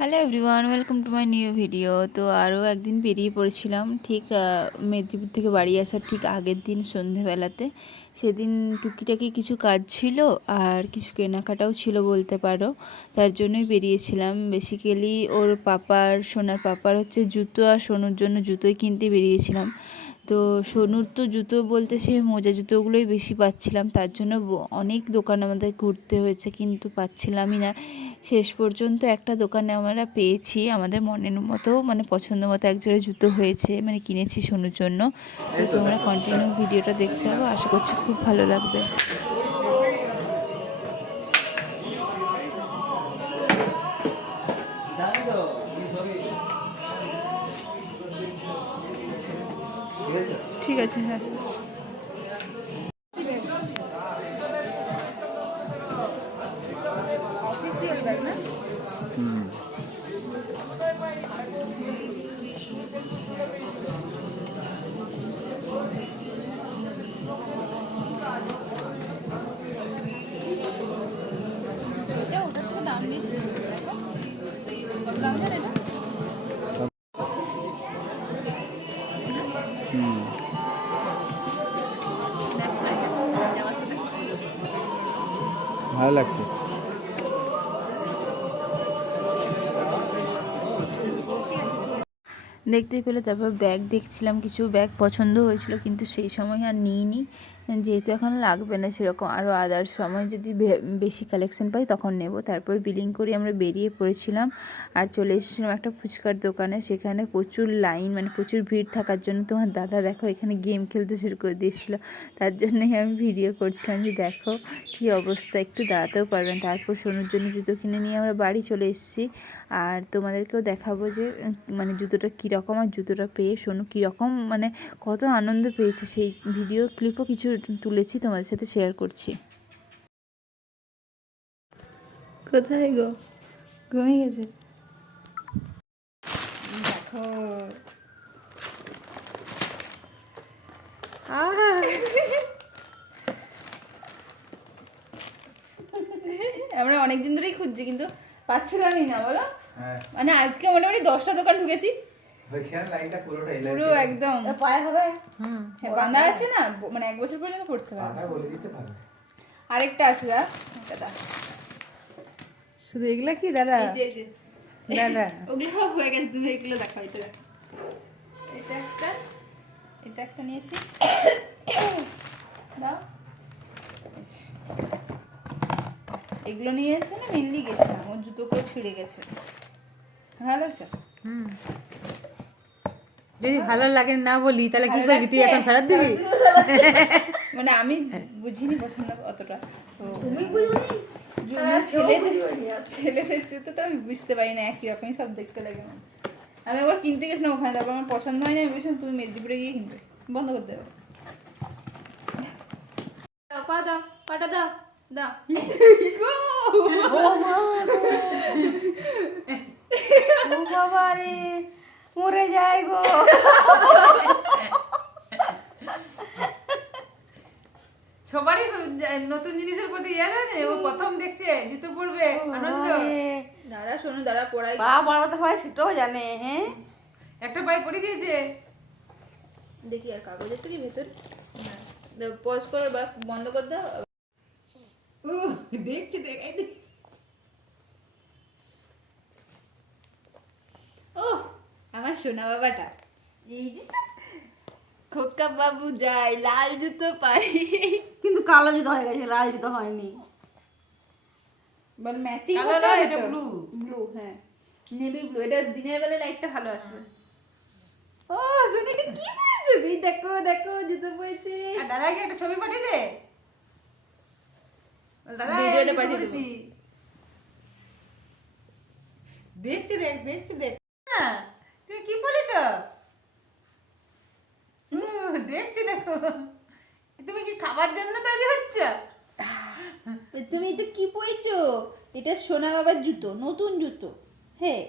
Hello everyone, welcome to my new video. তো আরও একদিন বেরিয়ে পড়েছিলাম ঠিক মেদিনীপুর থেকে বাড়ি আসার ঠিক আগের দিন সন্ধেবেলাতে। সেদিন টুকিটাকি কিছু কাজ ছিল আর কিছু কেনাকাটাও ছিল বলতে পারো, তার জন্যই বেরিয়েছিলাম। বেসিক্যালি ওর পাপার, সোনার পাপার হচ্ছে জুতো আর সোনুর জন্য জুতোই কিনতে বেরিয়েছিলাম। তো সোনুর তো জুতো বলতে সে মোজা জুতোগুলোই বেশি পাচ্ছিলাম, তার জন্য অনেক দোকান আমাদের ঘুরতে হয়েছে কিন্তু পাচ্ছিলামই না। শেষ পর্যন্ত একটা দোকানে আমরা পেয়েছি, আমাদের মনের মতো মানে পছন্দ মতো একজোড়া জুতো হয়েছে, মানে কিনেছি সোনুর জন্য। তো তোমরা কন্টিনিউ ভিডিওটা দেখতে হবে, আশা করছি খুব ভালো লাগবে। ঠিক আছে, হ্যাঁ। অফিসিয়াল ব্যাগ না? ওটার থেকে দাম বেশি, দেখো কত দাম জানে এটা। ভালো লাগছে। দেখতেই পেলে, তারপর ব্যাগ দেখছিলাম, কিছু ব্যাগ পছন্দ হয়েছিল কিন্তু সেই সময় আর নিইনি, যেহেতু এখন লাগবে না সেরকম। আরও আদার্স সময় যদি বেশি কালেকশন পাই তখন নেব। তারপর বিলিং করে আমরা বেরিয়ে পড়েছিলাম আর চলে এসেছিলাম একটা ফুচকার দোকানে। সেখানে প্রচুর লাইন, মানে প্রচুর ভিড় থাকার জন্য তোমার দাদা দেখো এখানে গেম খেলতে শুরু করে দিয়েছিল। তার জন্যই আমি ভিডিও করছিলাম যে দেখো কী অবস্থা, একটু দাঁড়াতেও পারবেন। তারপর সোনুর জন্য জুতো কিনে নিয়ে আমরা বাড়ি চলে এসেছি। আর তোমাদেরকেও দেখাবো যে মানে জুতোটা কীরকম, আর জুতোটা পেয়ে সোনু কীরকম মানে কত আনন্দ পেয়েছে, সেই ভিডিও ক্লিপও কিছু তুলেছি, তোমাদের সাথে শেয়ার করছি। কোথায় গো, ঘুমিয়ে গেছে দেখো। আমরা অনেকদিন ধরেই খুঁজছি কিন্তু পাচ্ছিলামই না, বলো। মানে আজকে মোটামুটি 10টা দোকান ঢুকেছি, পুরো একদম পায়ে হবে। হ্যাঁ, বাঁধা আছে না, মানে 1 বছর পর্যন্ত পড়তে পারবে। আরেকটা আছে, দাদা শুধু এগুলা কি দাদা? দাদা ওগুলো সব হয়ে গেছে, তুমি এগুলো দেখো। এটা দেখো, এটা একটা নিয়েছি, দাও। এগুলো নিয়ে যাচ্ছে না, মেনলি গেছিলাম, ওর জুতোগুলো ছিঁড়ে গেছে। ভালো লাগছে? যদি ভালো লাগে না বলি তাহলে কি করবি, তুই এখন ফেরত দিবি? মানে আমি বুঝিনি পছন্দ অতটা, তো তুমি বুঝবি ছেলেদের জুতো তো আমি বুঝতে পারি না, একই রকমই সব দেখতে লাগে। আমি আবার কিনতে গেছিলাম ওখানে, তারপর আমার পছন্দ হয় না, আমি বলছিলাম তুমি মেদিনীপুরে গিয়ে কিনবে, বন্ধ করতে হবে। পা দাও, পাটা দাও, দাও। বাবা রে, মরে যায় গো। সবারই নতুন জিনিসের প্রতি ইয়ে হয় না, ও প্রথম দেখছে জুতো পরবে, আনন্দ। দাঁড়া শোনো, দাঁড়া পড়াই। পা বাড়াতে হয় সেটাও জানে। হ্যাঁ, একটা পায়ে পরিয়ে দিয়েছে। দেখি আর কাগজ আছে কি ভেতরে, পজ করে বা বন্ধ করে দাও। দেখছি, দেখাই দে। ও আমার সোনা বাবাটা, এই জুতো খোকা বাবু যায়, লাল জুতো পাই। কিন্তু কালো জুতো হয়ে গেছে, লাল জুতো হয়নি। বল ম্যাচিং কালো করতে না, হবে এটা তো। ব্লু। ব্লু, হ্যাঁ নেভি ব্লু। এটা দিনের বেলা লাইটটা ভালো আসবে। ও সোনা, এটা কি পরেছো? এই দেখো দেখো জুতো পরেছে। আর দাদাকে একটা ছবি পাঠিয়ে দে। দাদা ভিডিওটা এটা পাঠিয়ে পরেছি। দেখছি, দেখছি দেখ না, তুমি কি বলেছ? দেখছি, দেখো তুমি কি খাবার জন্য তৈরি হচ্ছ? তুমি এটা কি পরেছো? এটা সোনা বাবার জুতো, নতুন জুতো। হ্যাঁ,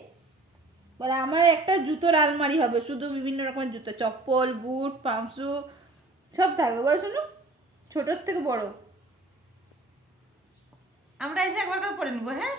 বলে আমার একটা জুতোর আলমারি হবে, শুধু বিভিন্ন রকমের জুতো, চপ্পল, বুট, পামশু সব থাকবে। বল শোনো, ছোটর থেকে বড়। আমরা এসে একবার করে পরে নেবো। হ্যাঁ।